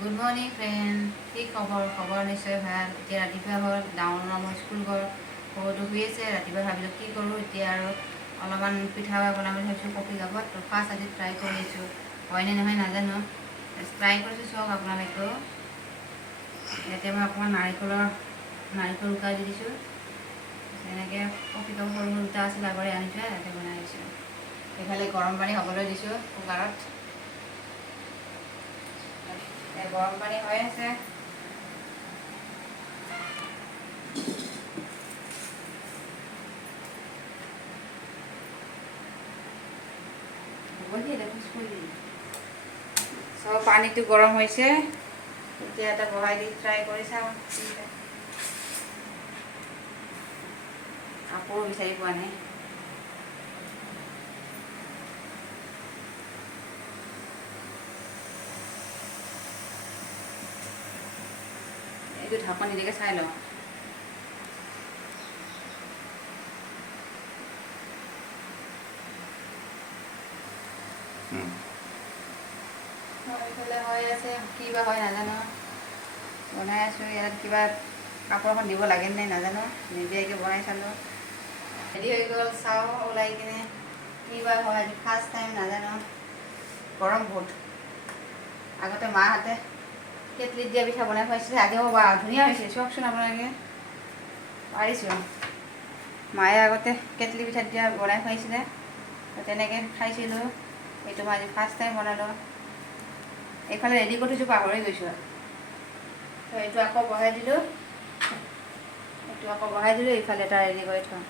Good morning friend. কি খবৰ নিশ্চয় ভাল। এতিয়া ৰাতিপুৱা হ'ল, ডাঙৰ মই স্কুল গ'ল, সৰুটো শুই আছে। ৰাতিপুৱা ভাবিলোঁ কি কৰোঁ, এতিয়া আৰু অলপমান পিঠা বনাম বুলি ভাবিছোঁ কফি কাপত। তো ফাৰ্ষ্ট আজি ট্ৰাই কৰি আছোঁ, হয়নে নহয় নাজানো, ট্ৰাই কৰিছোঁ। চাওক আপোনালোকেও। ইয়াতে মই অকণমান নাৰিকল ৰুকাই দি দিছোঁ। এনেকৈ কফি কাপ সৰু সৰু দুটা আছিল আগৰে আনি থোৱা, তাতে বনাই দিছোঁ। এইফালে গৰম পানী হ'বলৈ দিছোঁ কুকাৰত। গৰম পানী হৈ আছে। চব পানীটো গৰম হৈছে, এতিয়া এটা বহাই দি ট্ৰাই কৰি চাওঁ। কাপোৰ বিচাৰি পোৱা নাই। এইটো ঢাকন নিদিয়াকৈ চাই লওঁ। এইফালে হৈ আছে, কি বা হয় নাজানো। বনাই আছোঁ। ইয়াত কিবা কাপোৰ এখন দিব লাগে নাই নাজানো, নিদিয়াকৈ বনাই চালোঁ। ৰেডি হৈ গ'ল, চাওঁ ওলাই কিনে কি বা হয়। আজি ফাৰ্ষ্ট টাইম, নাজানো। গৰম বহুত। আগতে মাহঁতে কেটলিত দিয়া পিঠা বনাই খুৱাইছিলে, আগেও বা ধুনীয়া হৈছে। চাওকচোন আপোনালোকে, পাৰিছোঁ। মায়ে আগতে কেটলি পিঠাত দিয়া বনাই খুৱাইছিলে, তেনেকৈ খাইছিলোঁ। এইটো মই আজি ফাৰ্ষ্ট টাইম বনালোঁ। এইফালে ৰেডি কৰি থৈছোঁ, পাহৰি গৈছোঁ। তো এইটো আকৌ বহাই দিলোঁ, এইফালে এটা ৰেডি কৰি থওঁ।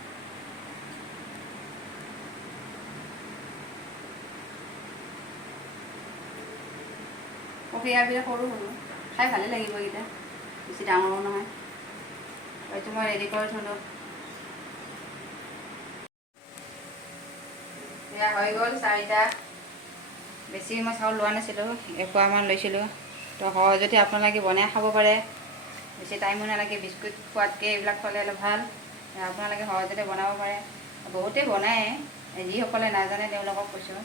কফি কাপবিলাক সৰু সৰু, খাই ভালেই লাগিব এইকেইটা, বেছি ডাঙৰো নহয়। এইটো মই ৰেডি কৰি থলোঁ। এয়া হৈ গ'ল 4টা। বেছি মই চাউল লোৱা নাছিলোঁ, 1 পোৱামান লৈছিলোঁ। তো সহজতে আপোনালোকে বনাই খাব পাৰে, বেছি টাইমো নালাগে। বিস্কুট খোৱাতকৈ এইবিলাক খোৱালে অলপ ভাল। আপোনালোকে সহজতে বনাব পাৰে। বহুতেই বনায়, যিসকলে নাজানে তেওঁলোকক কৈছোঁ।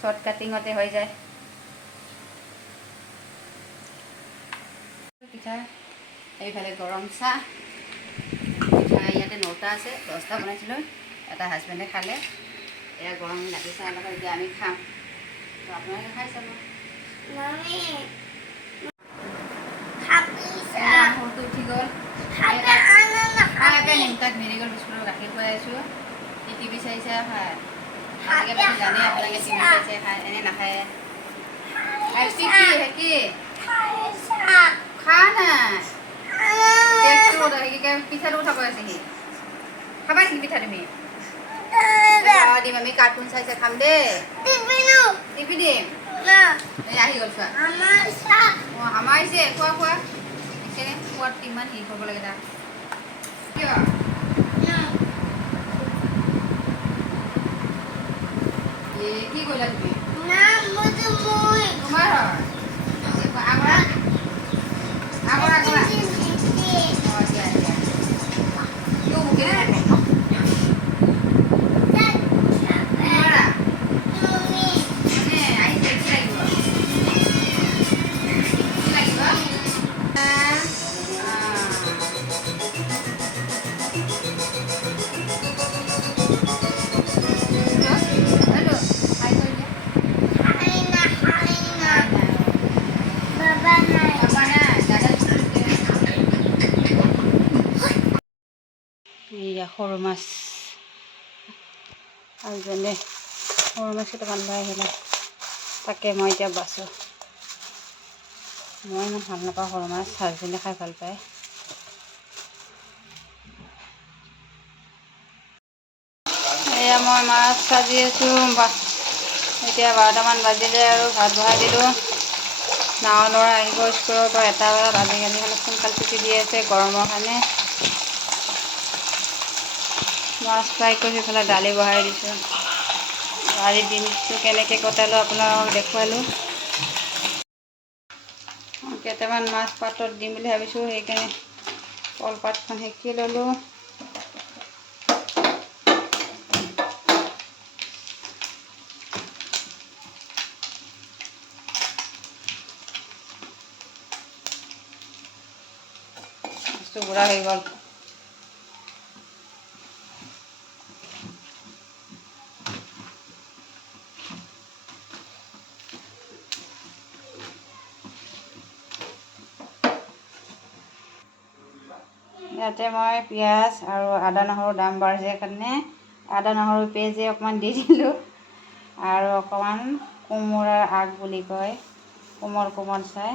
শ্বৰ্ট কাটিঙতে হৈ যায়। পিঠা এইফালে গৰম চাহ। পিঠা ইয়াতে 9টা আছে, 10টা বনাইছিলোঁ। এটা হাজবেণ্ডে খালে। এয়া গৰম লাগিছে অলপ, এতিয়া আমি খাম। তো আপোনালোকে খাই চাব। সৰুটো উঠি গ'ল। তাক মেৰিগল বিস্কুটৰ গাখীৰ খুৱাই আছোঁ। টিভি চাইছে খায়। আজিকালি জানে আপোনালোকে টিভি চাইছে খায়, এনেই নাখায়। খা না পিঠাটো উঠাব আছে সি। খাবা নেকি পিঠা তুমি? দিম, আমি কাৰ্টুন চাইছে খাম দেই। টিভি দিম। আহি গ'ল চোৱা। অঁ, আমাৰ আহিছে। খোৱা খোৱা। সেইকাৰণে খোৱাত কিমান হেৰি কৰিব লাগে তাক। কিয়? কি কৰিলা তুমি? তোমাৰ হয়। আগৰ অঁ, দিয়া দিয়া। নোৱাৰা। আহিছে, কি লাগিব? কি লাগিব? এইয়া সৰু মাছ, হাজবেণ্ডে সৰু মাছ কেইটামান লৈ আহিলে, তাকে মই এতিয়া বাছোঁ। মই ইমান ভাল নাপাওঁ সৰু মাছ, হাজবেণ্ডে খাই ভাল পায়। এয়া মই মাছ ভাজি আছোঁ। এতিয়া 12টামান বাজিলে আৰু ভাত বহাই দিলোঁ। ডাঙৰ ল'ৰা আহিব স্কুলৰ পৰা 1টা বজাত। আজিকালি সোনকালে ছুটি দি আছে গৰমৰ কাৰণে। মাছ ফ্ৰাই কৰি পেলাই দালি বহাই দিছোঁ। আজি দিনটো কেনেকৈ কটালোঁ আপোনালোকক দেখুৱালোঁ। কেইটামান মাছ পাতত দিম বুলি ভাবিছোঁ, সেইকাৰণে কলপাতখন সেকি ল'লোঁ। মাছটো গুড়া হৈ গ'ল। ইয়াতে মই পিঁয়াজ আৰু আদা নহৰু দাম বাঢ়িছে কাৰণে আদা নহৰু পেজে অকণমান দি দিলোঁ আৰু অকণমান কোমোৰাৰ আগ বুলি কয়, কোমল কোমল চাই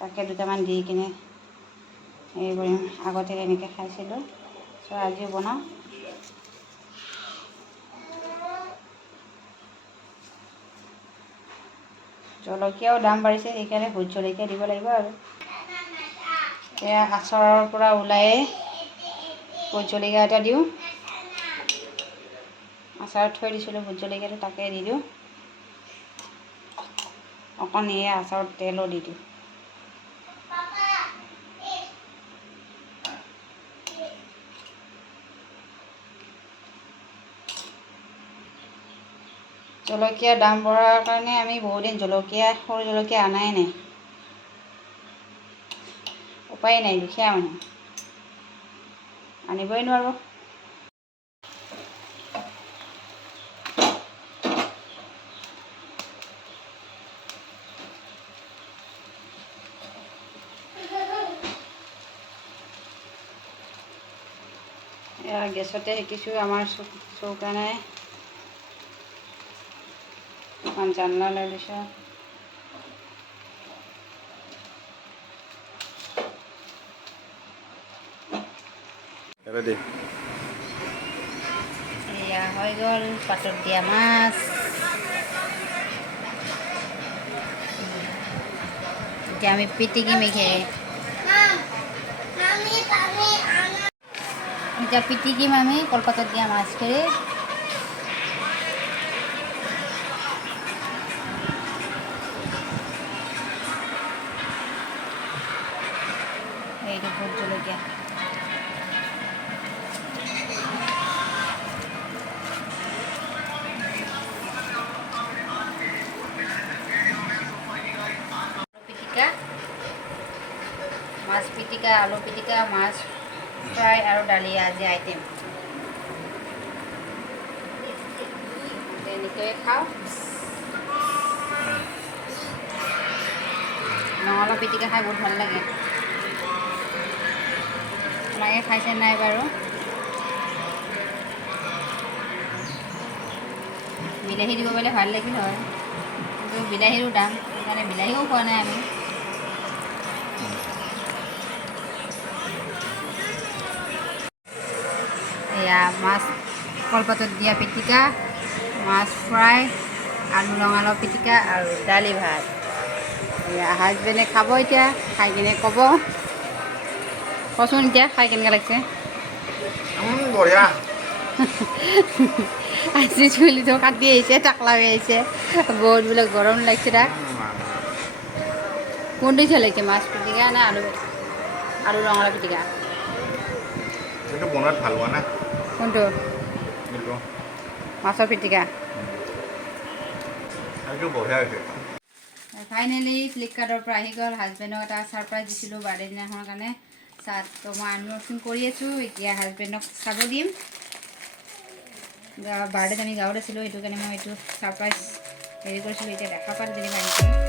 তাকে দুটামান দি কিনে হেৰি কৰিম। আগতে এনেকৈ খাইছিলোঁ, চ' আজিও বনাওঁ। জলকীয়াও দাম বাঢ়িছে সেইকাৰণে ভোট জলকীয়া দিব লাগিব আৰু। এয়া আচাৰৰ পৰা ওলায়ে ভোট জলকীয়া এটা দিওঁ। আচাৰত থৈ দিছিলোঁ ভোট জলকীয়াটো, তাকে দি দিওঁ। অকণ এয়া আচাৰত তেলো দি দিওঁ। জলকীয়াৰ দাম বঢ়াৰ কাৰণে আমি বহুদিন সৰু জলকীয়া আনাই নাই। উপায় নাই, দুখীয়া মানুহ, আনিবই নোৱাৰোঁ। এয়া গেছতে শিকিছোঁ, আমাৰ চৌকা নাই। এখন জানলা লৈ লৈছোঁ। এয়া হৈ গ'ল পাতত দিয়া মাছ। এতিয়া আমি পিটিকিম আমি কলপাতত দিয়া মাছখিনি। এইটো ভোট জলকীয়া। মাছ পিটিকা, আলু পিটিকা, মাছ ফ্ৰাই আৰু দালি আজি আইটেম। তেনেকৈ খাওঁ। ৰঙালাও পিটিকা খাই বহুত ভাল লাগে। আপোনালোকে খাইছে নাই বাৰু? বিলাহী দিব পাৰিলে ভাল লাগিল হয়, কিন্তু বিলাহীৰো দাম, সেইকাৰণে বিলাহীও খোৱা নাই আমি। এয়া মাছ কলপাতত দিয়া পিটিকা, মাছ ফ্ৰাই, আলু ৰঙালাও পিটিকা আৰু দালি ভাত। এয়া হাজবেণ্ডে খাব এতিয়া, খাই কিনে ক'ব। কচোন এতিয়া খাই কেনেকৈ লাগিছে? বঢ়িয়া। আজি চুলিটো কাটি আহিছে, টাকলা হৈ আহিছে, বহুত বোলে গৰম লাগিছে তাক। কোনটো চলিছে, মাছ পিটিকা নে আলু ৰঙালাও পিটিকা? এইটো বনোৱাত ভাল হোৱা নাই। কোনটো? এইটো মাছৰ পিটিকা। এইটো বঢ়িয়া হৈছে। ফাইনেলি ফ্লিপকাৰ্টৰ পৰা আহি গ'ল। হাজবেণ্ডক এটা ছাৰপ্ৰাইজ দিছিলোঁ বাৰ্থডে দিনাখনৰ কাৰণে। তো মই আনবক্সিং কৰি আছোঁ, এতিয়া হাজবেণ্ডক চাব দিম। বাৰ্থডেত আমি গাঁৱত আছিলোঁ, সেইটো কাৰণে মই এইটো ছাৰপ্ৰাইজ হেৰি কৰিছিলোঁ, এতিয়া দেখা পালোঁ যেনিবা আহিছোঁ।